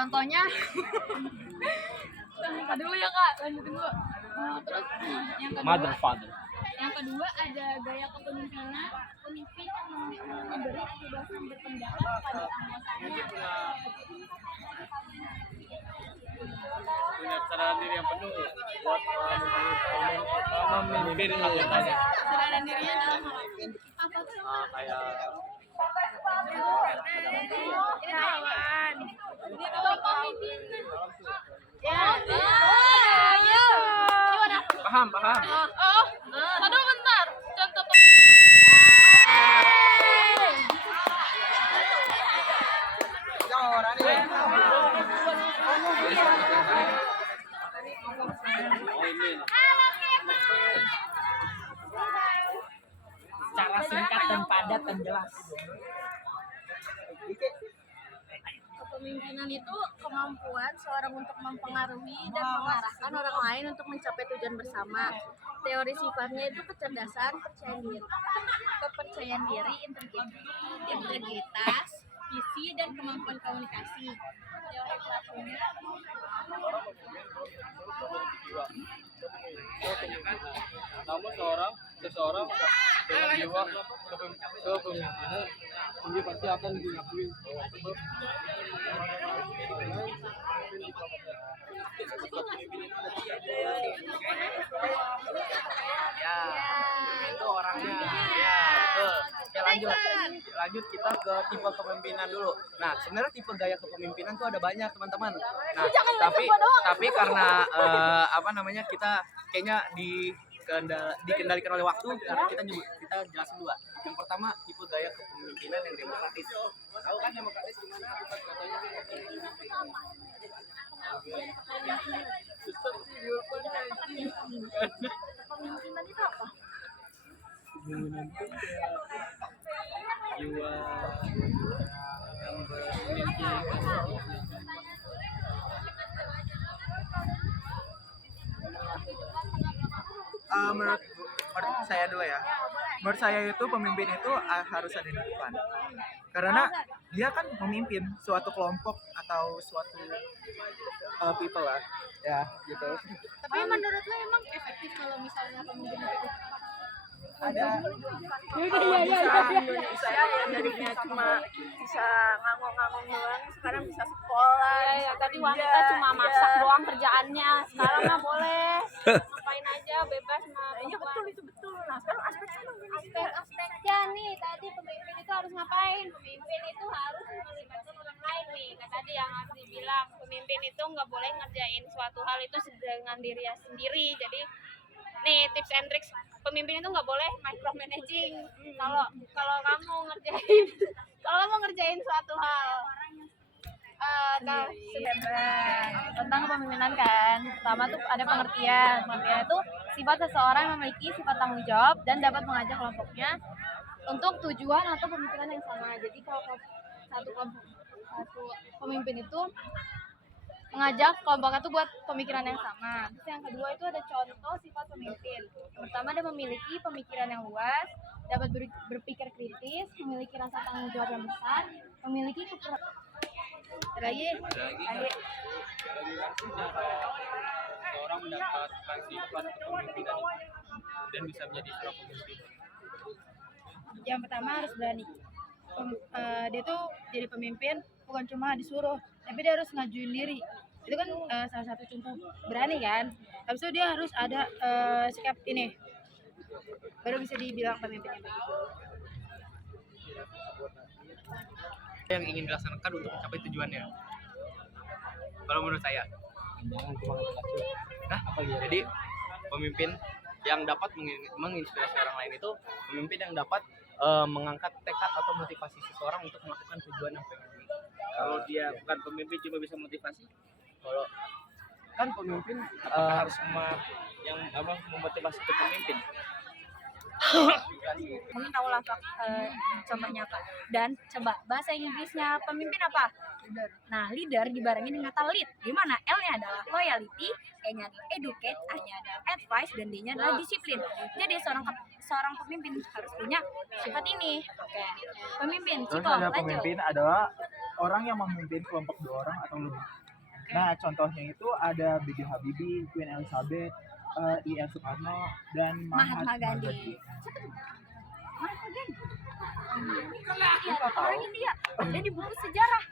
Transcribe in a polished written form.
Contohnya, dulu ya kak, lanjutin dulu. Terus yang kedua ada gaya kepemimpinan, pemimpin yang memberi kebebasan berpendapat kepada anggotanya. Punya kesadaran diri yang penuh buat memimpin anggotanya. Kesadaran dirinya dalam hal apa tuh? Kayak Ini kawan. Ini kepemimpinan. Ya. Ya. Gimana? paham. Aduh bentar. Contoh Secara singkat dan padat dan jelas. kepemimpinan itu kemampuan seorang untuk mempengaruhi dan mengarahkan orang lain untuk mencapai tujuan bersama. Teori sifatnya itu kecerdasan, kepercayaan diri, integritas, visi, dan kemampuan komunikasi. Teori pelakunya kamu seseorang dengan jiwa kepemimpinan, dia pasti akan diakui. Ya, itu orangnya. Ya, betul. Oke, lanjut kita ke tipe kepemimpinan dulu. Nah, sebenarnya tipe gaya kepemimpinan tuh ada banyak, teman-teman. Nah, tapi karena kita kayaknya dikendalikan oleh waktu, karena kita jelasin dua. Yang pertama, tipe gaya kepemimpinan yang demokratis. Tahu kan demokratis gimana? kepemimpinan itu apa? Jiwa yang memiliki Menurut saya dulu ya. Menurut saya itu pemimpin itu harus ada di depan. Karena dia kan memimpin suatu kelompok atau suatu people lah. Ya, gitu. Tapi menurut lo emang efektif kalau misalnya pemimpin itu? Ada Indonesia yang darinya cuma bisa ngangong-ngangong doang, sekarang bisa sekolah. Ya, tadi wanita cuma masak doang kerjaannya, sekarang mah boleh ngapain aja bebas mah. Iya betul, itu betul. Nah sekarang Aspek-aspeknya nih tadi pemimpin itu harus ngapain? Pemimpin itu harus melibatkan orang lain nih. Kayak tadi yang harus dibilang pemimpin itu nggak boleh ngerjain suatu hal itu dengan dirinya sendiri. Jadi nih tips and tricks pemimpin itu nggak boleh micromanaging. Kalau kamu ngerjain suatu hal tentang kepemimpinan kan, pertama tuh ada pengertian itu sifat seseorang yang memiliki sifat tanggung jawab dan dapat mengajak kelompoknya untuk tujuan atau pemikiran yang sama. Jadi kalau satu pemimpin itu mengajak kelompoknya tuh buat pemikiran yang sama. Terus yang kedua itu ada contoh sifat pemimpin. Yang pertama dia memiliki pemikiran yang luas, dapat berpikir kritis, memiliki rasa tanggung jawab yang besar, memiliki lagi. seorang mendapatkan sifat kepemimpinan dan bisa menjadi seorang pemimpin. Yang pertama harus berani. Dia tuh jadi pemimpin bukan cuma disuruh, tapi dia harus ngajuin diri. Itu kan salah satu contoh berani kan. Habis itu dia harus ada sikap ini, baru bisa dibilang pemimpin yang baik. yang ingin dilaksanakan untuk mencapai tujuannya. Kalau menurut saya. Jadi pemimpin yang dapat menginspirasi orang lain itu pemimpin yang dapat mengangkat tekad atau motivasi seseorang untuk melakukan tujuan yang pengen. Kalau dia bukan pemimpin cuma bisa motivasi, Kalau kan pemimpin apakah harus yang memotivasi ke pemimpin? Mungkin tahu lah contohnya Kak. Dan coba bahasa Inggrisnya pemimpin apa? Leader. Nah, leader dibarengi dengan kata lead. Di mana L-nya adalah loyalty, E-nya adalah educate, A-nya adalah advice, dan D-nya adalah disiplin. Jadi seorang pemimpin harus punya sifat ini. Oke. Pemimpin, Terus Ciko, ada lanjut. pemimpin adalah orang yang memimpin kelompok 2 orang atau lebih. Nah, contohnya itu ada B.J. Habibie, Queen Elizabeth, I.R. Soekarno, dan Mahatma Mahatma Gandhi. Gandhi. Siapa tuh? Mahatma Gandhi. Iya, orang India. Dia di buku sejarah.